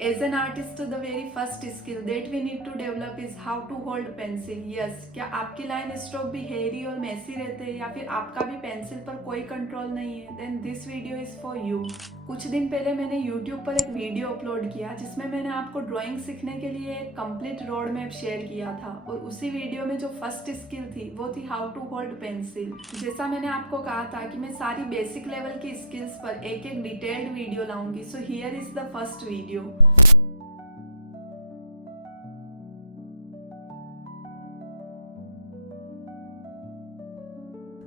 As an artist, the very first skill that we need to develop is how to hold pencil. Yes, क्या आपकी line stroke भी हेरी और मैसी रहते हैं या फिर आपका भी पेंसिल पर कोई कंट्रोल नहीं है? Then this video is for you. कुछ दिन पहले मैंने YouTube पर एक वीडियो अपलोड किया जिसमें मैंने आपको ड्राइंग सीखने के लिए एक कंप्लीट रोड मैप शेयर किया था और उसी वीडियो में जो फर्स्ट स्किल थी वो थी हाउ टू होल्ड पेंसिल। जैसा मैंने आपको कहा था कि मैं सारी बेसिक लेवल की स्किल्स पर एक एक डिटेल्ड वीडियो लाऊंगी, so here is the first video.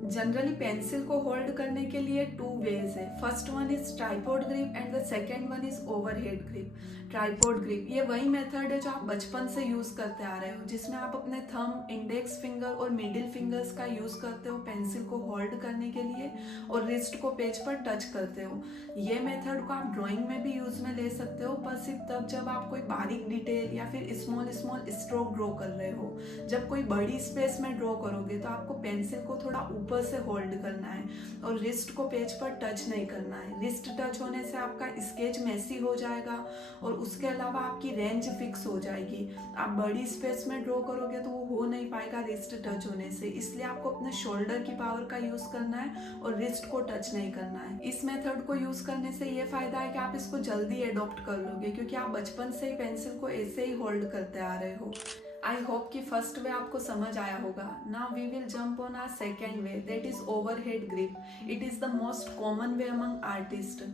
Generally pencil को होल्ड करने के लिए टू वेज है। First one is tripod grip and the second one is overhead grip. Tripod grip ये वही मेथड है जो आप बचपन से यूज करते आ रहे हो, जिसमें आप अपने थंब, इंडेक्स फिंगर और मिडिल फिंगर्स का यूज करते हो पेंसिल को होल्ड करने के लिए और रिस्ट को पेज पर टच करते हो। ये मेथड को आप ड्राइंग में भी यूज में ले सकते हो, पर सिर्फ तब जब आप कोई बारीक डिटेल या फिर स्मॉल स्मॉल स्ट्रोक ड्रॉ कर रहे हो। जब कोई बड़ी स्पेस में ड्रॉ करोगे तो आपको पेंसिल को थोड़ा ऊपर से होल्ड करना है और रिस्ट को पेज पर टच नहीं करना है। रिस्ट टच होने से आपका स्केच मैसी हो जाएगा और उसके अलावा आपकी रेंज फिक्स हो जाएगी। आप बड़ी स्पेस में ड्रॉ करोगे तो वो हो नहीं पाएगा रिस्ट टच होने से, इसलिए आपको अपने शोल्डर की पावर का यूज करना है और रिस्ट को टच नहीं करना है। इस मेथड को यूज करने से ये फायदा है कि आप इसको जल्दी एडॉप्ट कर लोगे क्योंकि आप बचपन से ही पेंसिल को ऐसे ही होल्ड करते आ रहे हो। आई होप कि फर्स्ट वे आपको समझ आया होगा। Now we will jump on our second way, that is overhead grip. It is the most common way among artist.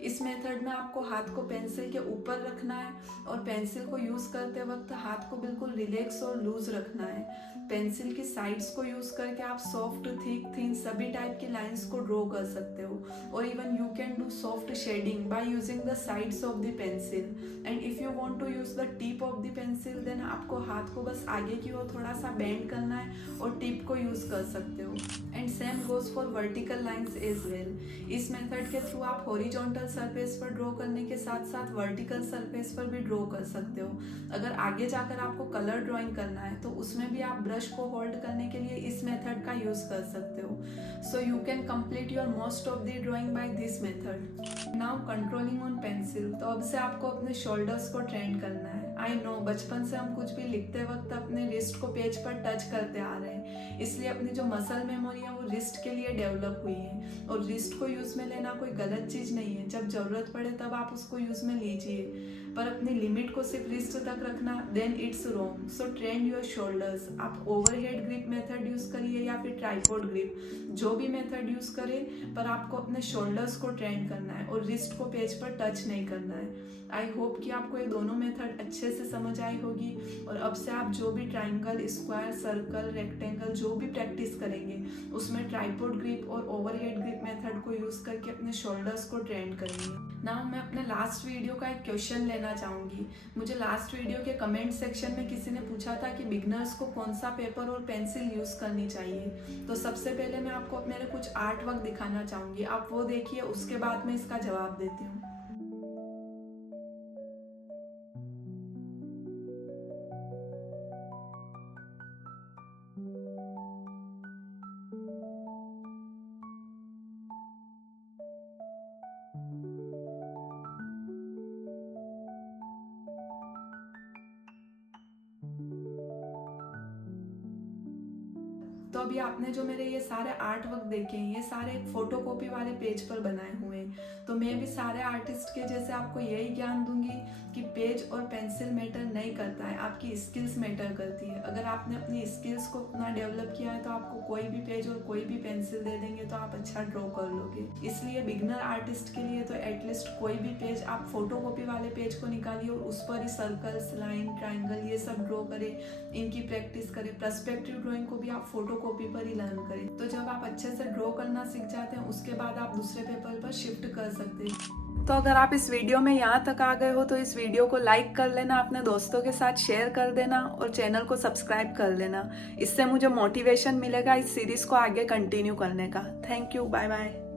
इस मेथड में आपको हाथ को पेंसिल के ऊपर रखना है और पेंसिल को यूज करते वक्त हाथ को बिल्कुल रिलैक्स और लूज रखना है। पेंसिल की साइड्स को यूज करके आप सॉफ्ट, थिक, थिन सभी टाइप की लाइंस को ड्रॉ कर सकते हो और even you can do soft shading by using the sides of the pencil. And if you want to use the tip of the pencil then आपको हाथ को बस आगे की ओर थोड़ा सा बेंड करना है और टिप को यूज कर सकते हो। And same goes for vertical lines as well. इस मेथड के थ्रू आप हॉरिजॉन्टल सरफेस पर ड्रॉ करने के साथ साथ वर्टिकल सरफेस पर भी ड्रॉ कर सकते हो। अगर आगे जाकर आपको कलर ड्राइंग करना है तो उसमें भी आप ब्रश को होल्ड करने के लिए इस मेथड का यूज कर सकते हो। So you can complete your most of the drawing by this method. Now controlling on pencil. तो अब से आपको अपने शोल्डर्स को ट्रेन करना है। आई नो बचपन से हम कुछ भी लिखते वक्त अपने रिस्ट को पेज पर टच करते आ रहे हैं, इसलिए अपनी जो मसल मेमोरी है वो रिस्ट के लिए डेवलप हुई है और रिस्ट को यूज में लेना कोई गलत चीज नहीं है। जब जरूरत पड़े तब आप उसको यूज में लीजिए, पर अपनी लिमिट को सिर्फ रिस्ट तक रखना then it's wrong. So train your shoulders. आप ओवरहेड ग्रिप मेथड यूज करिए या फिर ट्राइपॉड ग्रिप, जो भी मेथड यूज करें, पर आपको अपने शोल्डर्स को ट्रेन करना है और रिस्ट को पेज पर टच नहीं करना है। आई होप कि आपको ये दोनों मेथड अच्छे से समझ आई होगी और अब से आप जो भी ट्राइंगल, स्क्वायर, सर्कल, रेक्टेंगल जो भी प्रैक्टिस करेंगे उसमें ट्राइपॉड ग्रिप और ओवरहेड ग्रिप मेथड को यूज करके अपने शोल्डर्स को ट्रेन करेंगे। नाउ मैं अपने लास्ट वीडियो का एक क्वेश्चन लेना चाहूंगी। मुझे लास्ट वीडियो के कमेंट सेक्शन में किसी ने पूछा था कि बिगनर्स को कौन सा पेपर और पेंसिल यूज करनी चाहिए। तो सबसे पहले मैं आपको मेरे कुछ आर्ट वर्क दिखाना चाहूंगी, आप वो देखिए, उसके बाद मैं इसका जवाब देती हूँ। तो अभी आपने जो मेरे ये सारे आर्ट वर्क देखे हैं ये सारे एक फोटोकॉपी वाले पेज पर बनाए हुए हैं। तो मैं भी सारे आर्टिस्ट के जैसे आपको यही ज्ञान दूंगी कि पेज और पेंसिल मैटर नहीं करता है, आपकी स्किल्स मैटर करती है। अगर आपने अपनी स्किल्स को उतना डेवलप किया है तो आपको कोई भी पेज और कोई भी पेंसिल दे देंगे तो आप अच्छा ड्रॉ कर लोगे। इसलिए बिगनर आर्टिस्ट के लिए तो एटलीस्ट कोई भी पेज आप फोटोकॉपी वाले पेज को निकालिए और उस पर ही सर्कल्स, लाइन, ट्राइंगल ये सब ड्रॉ करें, इनकी प्रैक्टिस करें। पर्सपेक्टिव ड्राइंग को भी आप फोटोकॉपी पर ही लर्न करें। तो जब आप अच्छे से ड्रॉ करना सीख जाते हैं उसके बाद आप दूसरे पेपर पर शिफ्ट कर सकते हैं। तो अगर आप इस वीडियो में यहाँ तक आ गए हो तो इस वीडियो को लाइक कर लेना, अपने दोस्तों के साथ शेयर कर देना और चैनल को सब्सक्राइब कर लेना। इससे मुझे मोटिवेशन मिलेगा इस सीरीज को आगे कंटिन्यू करने का। Thank you, bye bye.